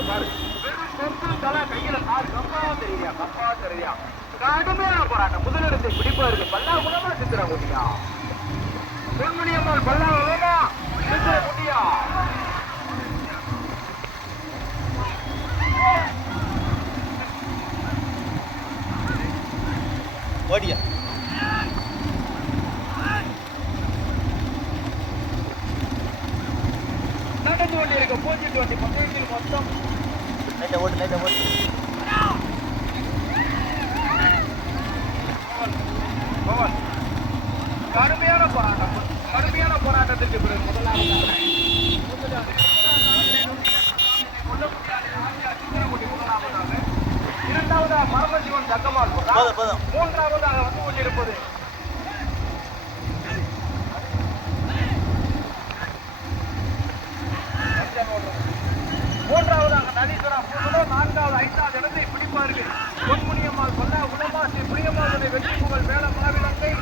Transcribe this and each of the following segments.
இங்க பாரு. வெறும் கொம்பு தலை கையில கால் கம்பா தெரியா கம்பா தெரியா. கடுமையான போராட்டம். முதலிடத்தை பிடிப்பதற்கு பல்லா மூலமா சித்திர முடியா பொன்முடியம்மாள் பல்லா மூலமா சித்திர ஓடியா? கொண்டிருக்க போச்சு டுவெண்ட்டி பந்தயத்தில் மொத்தம் லைட்டா ஓட்டு லைட்டா ஓட்டு பவன் கடுமையான போராட்டம் கடுமையான போராட்டத்திற்கு பிறகு முதலாவதாக இரண்டாவதாக போதும் போதும் மூன்றாவதாக வந்து கொண்டிருப்பது மூன்றாவதாக நதீஸ்வரா பூசலோ நான்காவது ஐந்தாவது இடத்தை பிடிப்பார்கள். பொன்முனியம்மாள் கொல்லா உலமா ஸ்ரீ பிரியம்மாளுடைய வெற்றி புகழ் மேல மாவிலங்கை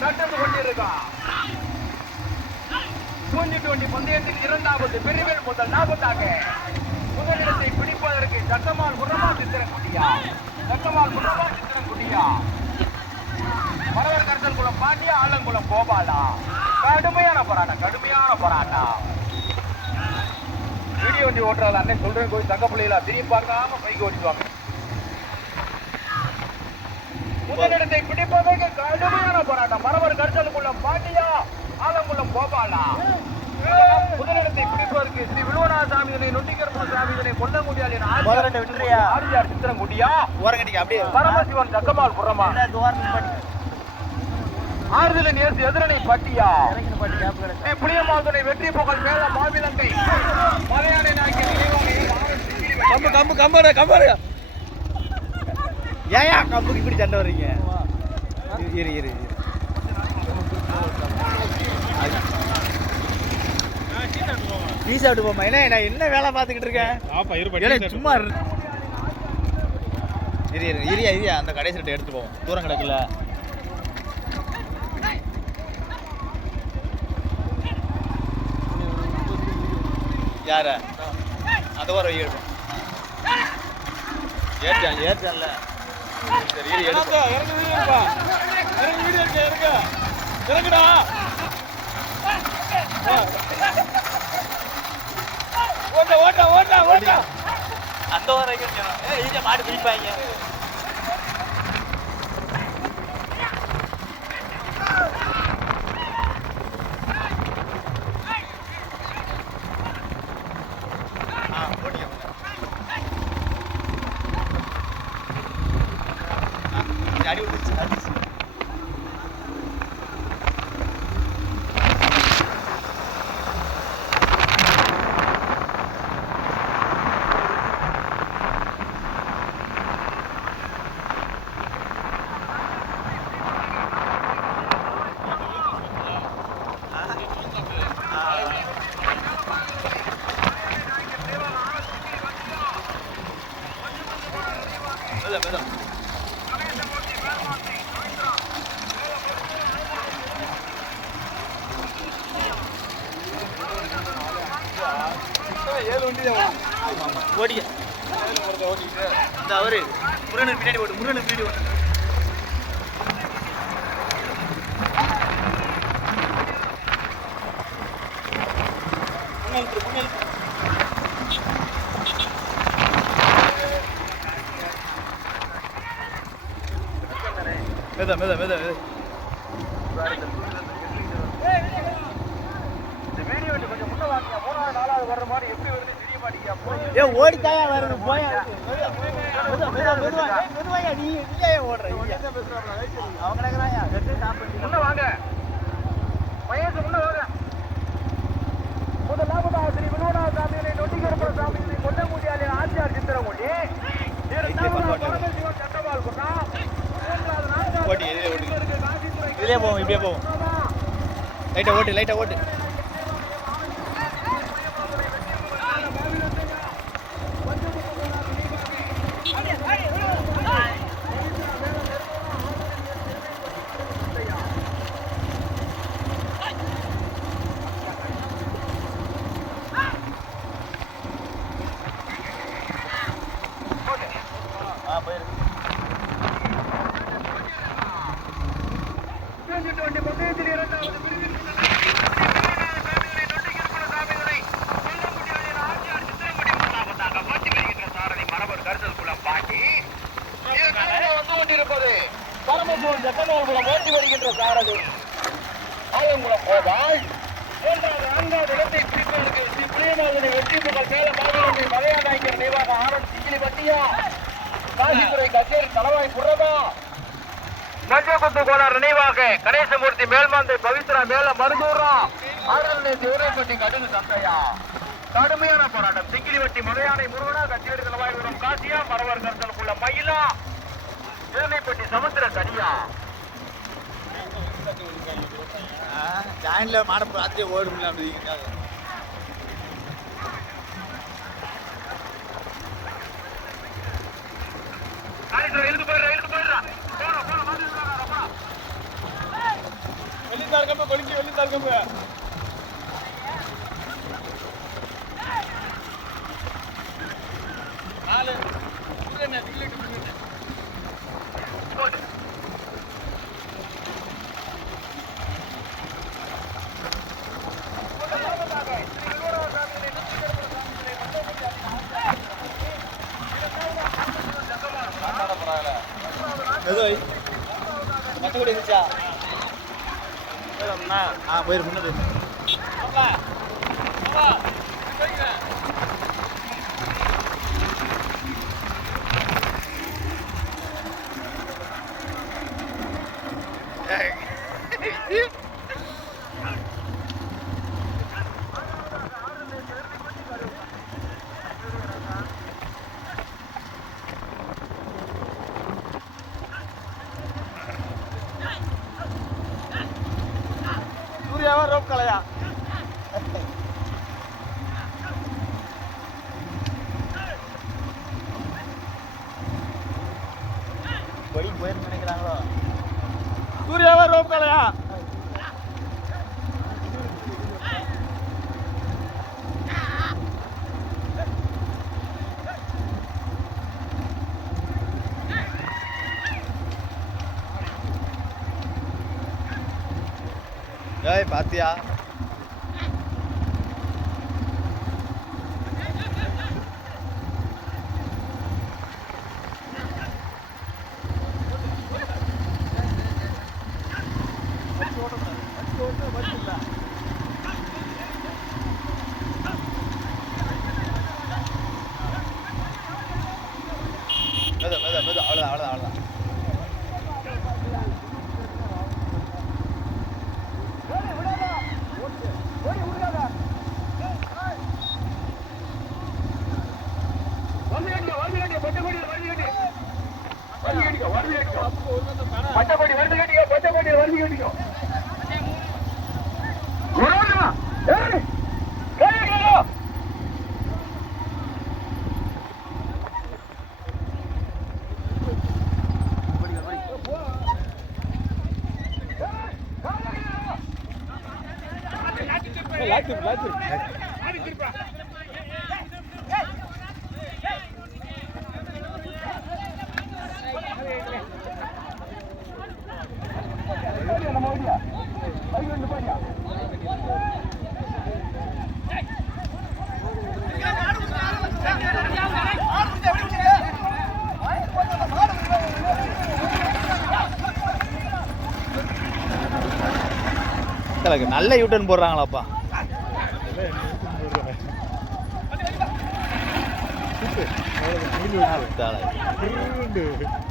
நடந்து கொண்டிருக்கான் டுவெண்டி டுவெண்டி பந்தயத்தில் இரண்டாவது பிரிவில் முதல் லாபத்தாக முதலிடத்தை பிடிப்பதற்கு சட்டமால் குரமா சித்திரன் குட்டியா சட்டமால் குரமா சித்திரம் குட்டியா மரவர் கருத்தல் குளம் பாண்டியா ஆலங்குளம் கோபாலா? கடுமையான போராட்டம் கடுமையான போராட்டம். வீடியோ வண்டி ஓட்டுறாள் அண்ணன். சொல்றேன் போய் தங்க பிள்ளைகளா திரும்பி பார்க்காம பைக் ஓட்டிடுவாங்க முதலிடத்தை பிடிப்பதற்கு கடுமையான போராட்டம். மரவர் கருத்தலுக்குள்ளம் பாண்டியா ஆலங்குளம் கோபாலா? முதலிடத்தை பிடிப்பதற்கு ஸ்ரீ விழுவநாத சாமிதனை நொண்டிகர்புர சாமிதனை கொல்லங்குடியால் என முதலிடத்தை விட்டுறியா? ஆரியார் சித்திரங்குடியா ஓரங்கடிக்கு அப்படியே பரமசிவன் தக்கமால் புறமா ஆறுதலின் ஏசு எதிரணை பட்டியா ஸ்ரீ புளியமாதுனை வெற்றி புகழ் மேல மாவிலங்கை மலையாள நாயக்கி கம்பு கம்பு கம்பு கம்பு ஏயா கம்புக்கு இப்படி சண்டை வர்றீங்க? இரு இரு இரு டீ சாப்பிட்டு போமா என்ன நான் என்ன வேலை பார்த்துக்கிட்டு இருக்கேன் சும்மா இரு. இரு இரு இரியா இரியா அந்த கடைசி ரெட்டை எடுத்து போவோம் தூரம் கிடக்குல. யார? அந்த ஒரு வை எடுப்போம். ஏற்றான் ஏற்றான்ல சரி இரு எடுப்போம். இறங்கு வீடியோ எடுப்பா. இறங்கு வீடியோ எடுக்க இறங்க இறங்குடா. ஓட்ட ஓட்ட ஓட்ட ஓட்ட. அந்த ஒரு வைக்கணும் இங்க மாடு பிடிப்பாங்க ஆ ஓடிக்க அடி விட்டுச்சு அடிச்சு. ஏழு வண்டி தான் ஓடிக்க இந்த அவரு. முருகனுக்கு பின்னாடி ஓடு முருகனுக்கு பின்னாடி ஓடு. முன்னெழுத்து, முன்னெழுத்து. மெத மெத மெத மெத இந்த வீடியோ வண்டி கொஞ்சம் முன்ன வாங்க மூணாவது நாலாவது வர்ற மாதிரி எப்படி வருது தெரிய ஏ ஓடித்தாயா வரணும் போயா மெதுவாயா நீ நீயே ஓடுற. அவங்க கிடக்குறாயா முன்ன வாங்க வயசு முன்ன வாங்க ஸ்ரீ விழுவநாத சாமியினை நொண்டிகரப்புற சாமியினை கொல்லங்குடியாலே ஆச்சியார் சித்திரங்குடி இரண்டாவதாக பரமசிவன் சட்டவால் குட்டா மூன்றாவது நான்காவது ஓட்டி, எதிரே ஓட்டி. இவருக்கு காசி இதுலயே போவோம் இப்படியே போவோம் லைட்டா ஓட்டு லைட்டா ஓட்டு ஆ போயிருக்கு பரமபுரம் ஜக்கனூர்குளம் ஓட்டி வருகின்ற சாரதி ஆலங்குளம் போவாய் மூன்றாவது நான்காவது இடத்தை பிடிப்பதற்கு ஸ்ரீ பிரியநாதனை வெற்றி புகழ் சேலம் மாவட்ட மலையாநாயக்கர் நினைவாக ஆனந்த் சிங்கிலி பட்டியா காசித்துறை கச்சேரி தலவாய் குரதா நஞ்சகுத்து கோளார் நினைவாக கணேசமூர்த்தி மேல்மாந்தை பவித்ரா மேல மருதூரா ஆடல் தேவரப்பட்டி கடுகு சந்தையா? கடுமையான போராட்டம். சிங்கிலிவட்டி மலையானை முருகனா கச்சேரி தலவாய்புரம் காசியா மரவர் கருத்தலுக்குள்ள மயிலா? தேனைப்பட்டி சமுத்திர கனியா ஜாயின்ல மாட ராத்திரி ஓடும்ல அப்படி காரித்துறை இழுத்து போயிடுறா இழுத்து போயிடுறா போறா போறா மாதிரி போறா வெளித்தார் கம்பு கொலிக்கு வெளித்தார் கம்பு நாலு இல்லைண்ணே டிக்கெட் இல்லைண்ணே போடு ஏதோ Ah, voy a de 过来呀。ஏய் பாத்தியா மெது மெது மெது அவ்வளோதான் அவ்வளோதான் அவ்வளோதான் வந்து கேட்டுக்க வந்து கேட்டுக்க பச்சைக்கொடியில் வந்து கேட்டுக்க வந்து கேட்டுக்க வந்து கேட்டுக்க. பச்சைக்கொடி வந்து கேட்டுக்க பச்சைக்கொடியில் வந்து கேட்டுக்க குரோனா ஏய் நல்ல யூட்டர்ன் போடுறாங்களாப்பா.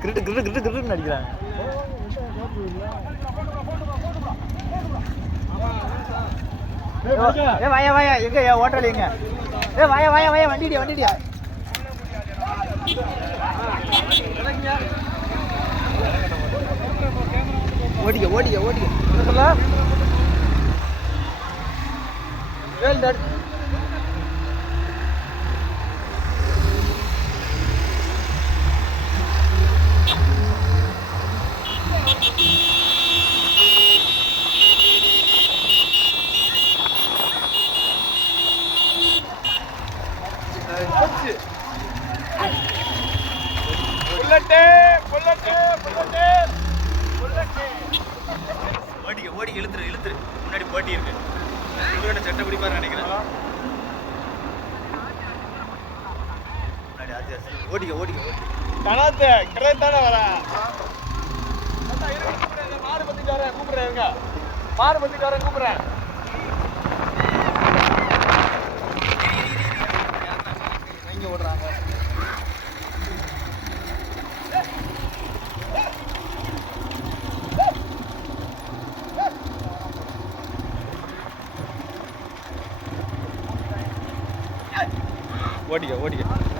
கிரிட்டு கிரிட்டு கிரிட்டு கிரிட்டுன்னு அடிக்கிறாங்க. ஏ வாயா வாயா எங்க ஏ ஓட்டல் எங்க? ஏ வாயா வாயா வாயா வண்டிடியா வண்டிடியா ஓடிக்க ஓடிக்க ஓடிக்க என்ன சொல்ல வேல் நடு புல்லட்டு புல்லட்டு புல்லட்டு புல்லட்டு ஓடிக்க ஓடிக்க இழுத்துரு இழுத்துரு. முன்னாடி போட்டி இருக்கு. சட்டை பிடிப்பாரு நினைக்கிறேன். ஓடிக்க ஓடிக்க ஓடிக்க. கணாத்து கிடைத்தானே வர? மாடு பத்திட்டு வரேன் கூப்பிடுறேன் இருங்க. மாடு பத்திட்டு வரேன் கூப்பிடுறேன். எங்க ஓடுறாங்க. ஓடிக்க ஓடிக்க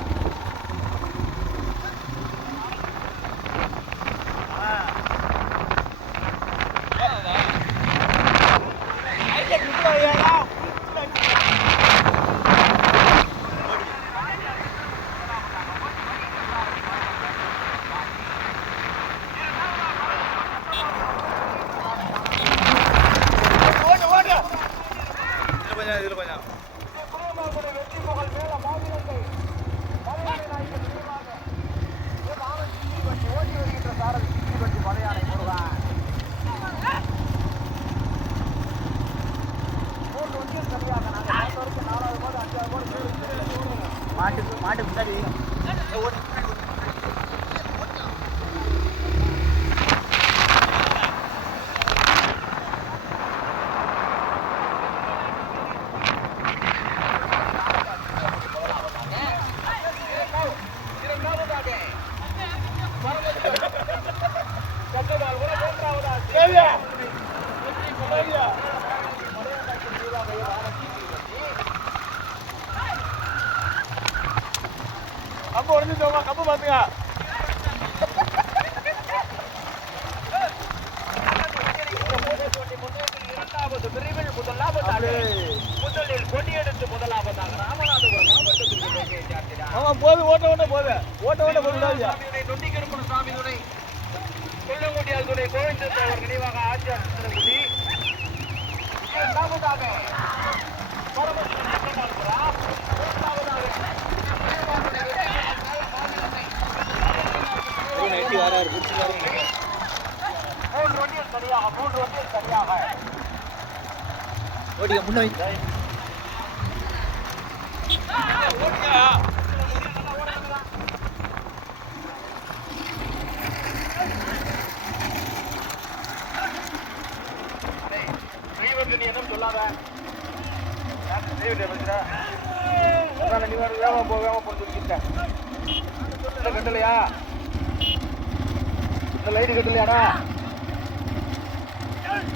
Yeah கொஞ்சம் இதுல கொஞ்சம் மாட்டுக்கு மாட்டுக்கு முன்னாடி ஓடி தேவியா தேவியா கம்பு உடஞ்சு சோமா கம்பு பாத்துங்க இரண்டாவது பிரிவில் முதலாவதாக முதலில் கொடியெடுத்து முதலாவதாக ராமநாதபுரம் மாவட்டத்திற்கு வருகை ஆமா போது ஓட்ட ஓட்ட போது ஓட்ட ஓட்ட போது விடாதியா சாமியுனை நொண்டிக்கருப்பன் சாமி துணை கொல்லங்குடியால் துணை கோவிந்தன் அவர் நினைவாக ஆட்சியார் சித்திரகுடி இரண்டாவதாக பரமசிவன் சக்கரபாணிபுரா. மூன்றாவதாக நைட்டு வராரு பிடிச்சி வராரு மூன்று வண்டியில் சரியாக மூன்று வண்டியில் சரியாக ஓடிக்க முன்னாடி டிரைவருக்கு நீ என்ன சொல்லாத. டிரைவர் பேசுற அதான் நீ வேற வேகமா போ வேகமா போன்னு சொல்லிட்டேன் இந்த கட்டலையா? இந்த லைட் கட்டலையாடா?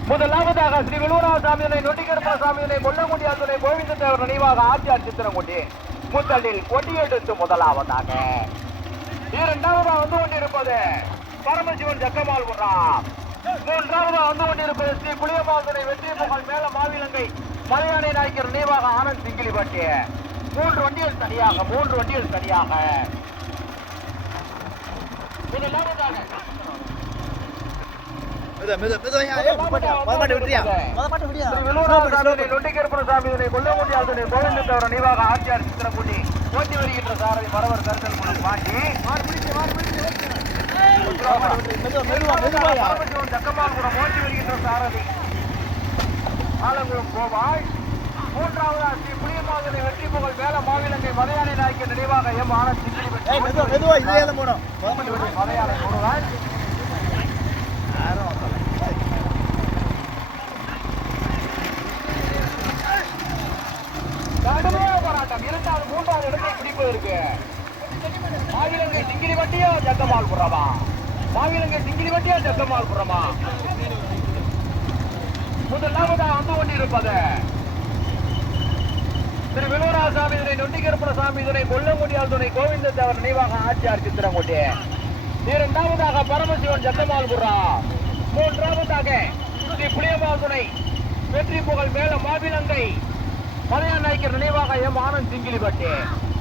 முதலாவதாக ஸ்ரீ விழுவராம சாமியினை நொண்டிகருப்ப சாமியினை கொல்லங்குடியாத்துறை கோவிந்த தேவர் நினைவாக ஆட்சியார் சித்திரங்குடி முதலில் கொடியெடுத்து முதலாவதாக இரண்டாவதா வந்து கொண்டிருப்பது. பரமசிவன் ஜக்கமால் குர்ராம் மூன்றாவதா வந்து கொண்டிருப்பது ஸ்ரீ புளியமாசுரை வெற்றி புகழ் மேல மாவிலங்கை மலையானை நாயக்கர் நினைவாக ஆனந்த் சிங்கிலிப்பட்டி மூன்று வண்டிகள் தனியாக மூன்று வண்டிகள் தனியாக. ஆட்சியார் சித்திரக்குடி ஓட்டி வருகின்ற சாரதி மரவர் கருத்தல் பாண்டி ஜக்கமால்புரம் ஓட்டி வருகின்ற சாரதி. ஆலங்குளம் கோவாய். மூன்றாவதா ஸ்ரீ புளியமாதனை வெற்றி புகழ் மேல மாவிலங்கை மலையாளை நாய்க்கு நினைவாக எம் ஆனந்த் மலையாளை. கடுமையான போராட்டம். இரண்டாவது மூன்றாவது இடத்தை பிடிப்பதற்கு மாவிலங்கை சிங்கிலி வட்டியா ஜக்கமால் புறமா மாவிலங்கை சிங்கிலி வட்டியா ஜக்கமால் புறமா முதலாவதா வந்து கொண்டிருப்பது. திரு வினோராசாமி துணை நொண்டிகருப்பன சாமி துணை கொல்லங்குடியால் துணை கோவிந்த தேவர் நினைவாக ஆட்சியார் சித்திரங்கோட்டை இரண்டாவதாக பரமசிவன் ஜக்கமால்புரா மூன்றாவதாக துணை வெற்றி புகழ் மேல மாவிலங்கை மலையா நாய்க்கர் நினைவாக எம் ஆனந்த் சிங்கிலிப்பட்டி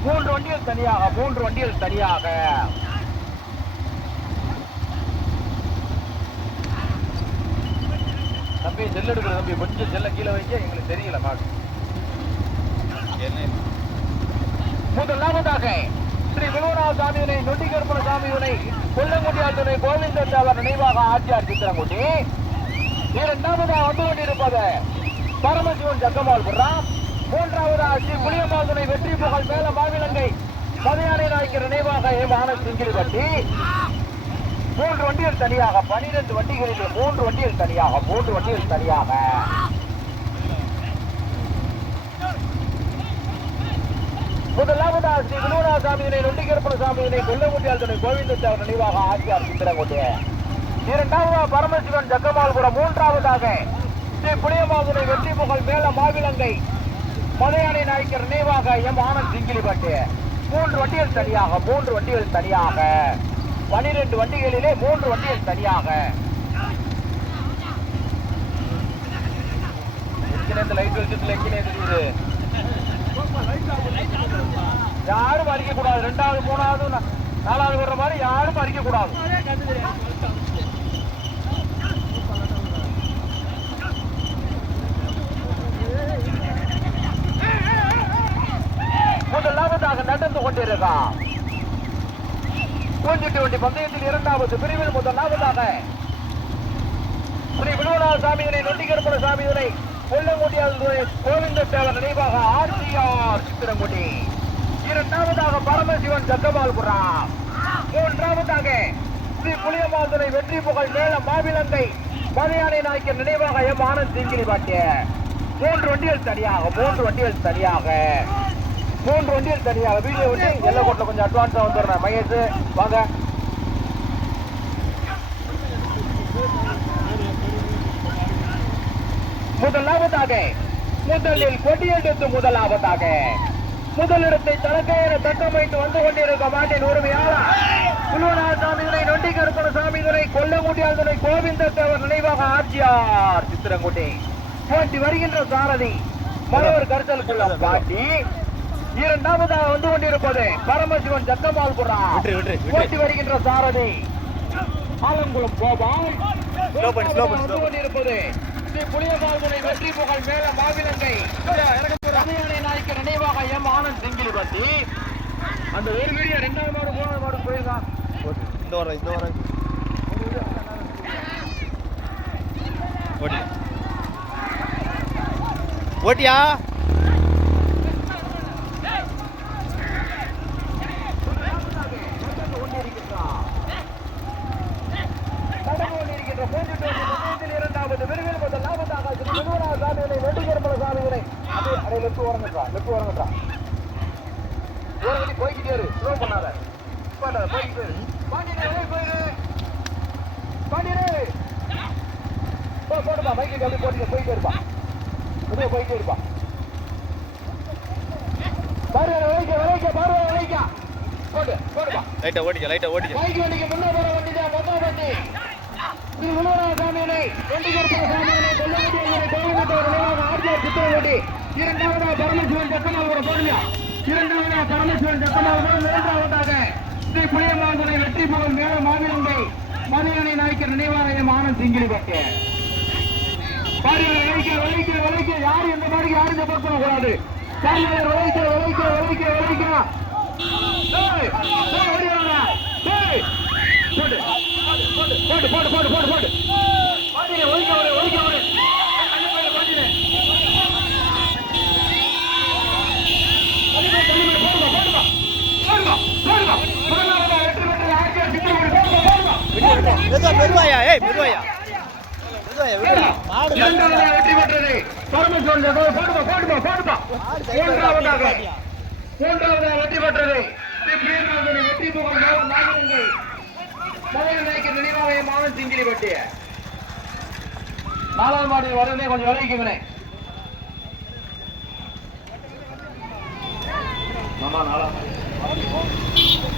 மூன்று வண்டியில் தனியாக மூன்று வண்டியில் தனியாக. தம்பி செல் எடுக்கிற தம்பி கொஞ்சம் செல்ல கீழே வைக்க எங்களுக்கு தெரியல மாடு. முதலாவதாக ஸ்ரீ விழுவனார் சாமியினை நொண்டிகற்பன சாமியினை கொல்லங்குடியார் துணை கோவிந்த தேவர் நினைவாக ஆட்சியார் சித்திரங்குடி இரண்டாவதாக வந்து கொண்டிருப்பது பரமசிவன் ஜக்கமால் புறம் மூன்றாவதாக ஸ்ரீ புளியம்மாள் துணை வெற்றி புகழ் மேல மாவிலங்கை மதையானை நாய்க்கு நினைவாக எம் ஆனந்த் சிங்கிலிப்பட்டி மூன்று வண்டிகள் தனியாக பனிரெண்டு வண்டிகளில் மூன்று வண்டிகள் தனியாக மூன்று வண்டிகள் தனியாக. முதலாவதாக ஸ்ரீ வினோதா சாமியினை நொண்டிகற்பன சாமியினை கொல்லமுட்டியால் துணை கோவிந்தத்தார் நினைவாக ஆட்சியார் சித்திரங்குடி இரண்டாவதாக பரமசிவன் கூட மூன்றாவதாக ஸ்ரீ புளியமாதுரை வெற்றி புகழ் மேல மாவிலங்கை மலையாளி நாயக்கர் நினைவாக எம் ஆனந்த் சிங்கிலிப்பட்டு மூன்று வண்டிகள் தனியாக மூன்று வண்டிகள் தனியாக. பனிரெண்டு வண்டிகளிலே மூன்று வண்டிகள் தனியாக. லைட் யாரும் பறிக்க கூடாது ரெண்டாவது மூணாவது நாலாவது வர்ற மாதிரி யாரும் பறிக்க கூடாது முதலாவதாக நடந்து கொண்டிருக்கான் பூஞ்சிட்டு வண்டி பந்தயத்தில் இரண்டாவது பிரிவில் முதலாவதாக ஸ்ரீ வினோதா சாமியினை நொண்டிகற்பன சாமியினை கொல்லங்குடியால் கோவிந்த சேவன் நினைவாக ஆர்சிஆர் சித்திரங்குடி இரண்டாவதாக பரமசிவன் ஜக்கமால்புரம் மூன்றாவதாக ஸ்ரீ புளியமாதுரை வெற்றி புகழ் மேல மாவிலங்கை மலையாளி நாய்க்கு நினைவாக எம். ஆனந்த் சிங்கிரி பாட்டிய மூன்று வண்டிகள் தனியாக மூன்று வண்டிகள் தனியாக. மூன்று வண்டியில் தனியாக வீடியோ விட்டு எல்லை கோட்டில் கொஞ்சம் அட்வான்ஸாக வந்துடுறேன். மகேஷ் வாங்க. முதலாவதாக முதலில் கொடியெடுத்து முதலாவதாக. முதலிடத்தை தலக்கையர தக்கமைத்து வந்து கொண்டிருக்க மாட்டின் உரிமையாளர் குழுவனார் சாமிகளை நொண்டி கருப்பன சாமிகளை கொல்லங்குடியார் துணை கோவிந்த தேவர் நினைவாக ஆட்சியார் சித்திரங்குட்டி. போட்டி வருகின்ற சாரதி மலைவர் கருத்தலுக்குள்ள பாட்டி இரண்டாவதாக வந்து கொண்டிருப்பது பரமசிவன் விட்டுரு, விட்டுரு. போட்டி வருகின்ற சாரதி. ஆலங்குளம் கோபால். வந்து கொண்டிருப்பது ஸ்ரீ புளியபால்துறை வெற்றி புகழ் மேல மாவிலங்கை. ரமையானை நாய்க்கு நினைவாக எம் ஆனந்த் செங்கிலிபத்தி அந்த ஒரு வீடியோ ரெண்டாவது மாடு மூணாவது மாடு போயிருக்கான் இந்த வர இந்த வர. ஓட்டி. ஓட்டியா? போட்டு போயிட்டே இருப்பா. வெளியே போயிட்டே இருப்பா. பாரு விளைக்க விளைக்க பாரு விளைக்க போடு போடுப்பா லைட்டா ஓட்டிக்க லைட்டா ஓட்டிக்க பைக் வண்டிக்கு முன்ன போற வண்டி தான் மொத்த வண்டி. ஸ்ரீ விழுவரா சாமியினை இரண்டாவதா பரமசிவன் இரண்டாவதா பரமசிவன் ஸ்ரீ வெற்றி புகழ் மேல மாவிலங்கை மதியானை நாய்க்கர் நினைவாக எம் ஆனந்த் சிங்கிரி பட்டு விளைக்க விளைக்க விளைக்க யாரும் எந்த மாதிரி யாரும் சப்போர்ட் பண்ணக்கூடாது பாருங்க விளைக்க விளைக்க விளைக்க விளைக்க டேய், டேய், ஓடி வாங்க. டேய். போடு. போடு, போடு, போடு, மெதுவாயா ஏய் மெதுவாயா இரண்டாவதா வெற்றி பெற்றது பரமேஸ்வரன் ஜெகோ. போடுங்க, போடுங்க, மூன்றாவதாக மூன்றாவதாக வெற்றி பெற்றது வெற்றி புகழ் மேல நினைவாக மாவன் பட்டிய நாலாவது மாடி வரதே கொஞ்சம் விளைவிக்குமே ஆமா நாலாம் மாடி